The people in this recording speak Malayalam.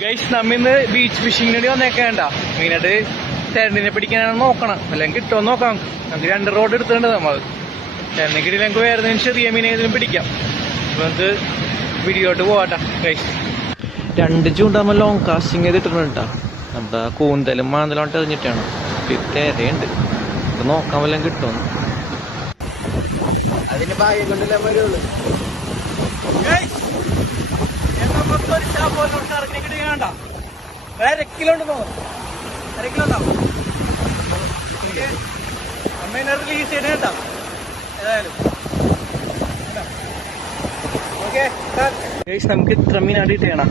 ഗൈസ് നമ്മിന്ന് ബീച്ച് ഫിഷിങ്ങിന് വേണ്ടി വന്നേക്കേണ്ട മെയിനായിട്ട് തെരണ്ടിനെ പിടിക്കാനാണ് നോക്കണം, അല്ലെങ്കിൽ കിട്ടുമെന്ന് നോക്കാം. നമുക്ക് 2 റോഡ് എടുത്തിട്ടുണ്ട് നമ്മൾ. തെരണ്ടിനെ കിട്ടിയില്ല നമുക്ക് വേറെ ചെറിയ മീനെ ഏതെങ്കിലും പിടിക്കാം. അപ്പൊ നമുക്ക് വീഡിയോട്ട് പോവാട്ടാ ഗൈസ്. 2 ചൂണ്ടാകുമ്പോൾ ലോങ് കാസ്റ്റിംഗ് ചെയ്തിട്ടുണ്ട് കേട്ടോ. നമ്മുടെ കൂന്തലും മാന്തലോട്ട് എറിഞ്ഞിട്ടാണ്. തെരയുണ്ട്, നോക്കാൻ വല്ലതും കിട്ടുമെന്ന്. അതിന് ഭാഗ്യം കൊണ്ടല്ലേ വരുള്ളൂ. കിലോ ഉണ്ട് തോന്നുന്നു, 1/2 കിലോ ഉണ്ടാവും. അമ്മേനെ റിലീസ് ചെയ്ത് കേട്ടാ ഏതായാലും. ഓക്കെ നമുക്ക് ഇത്ര മീൻ അടിയിട്ട് ചെയ്യണം.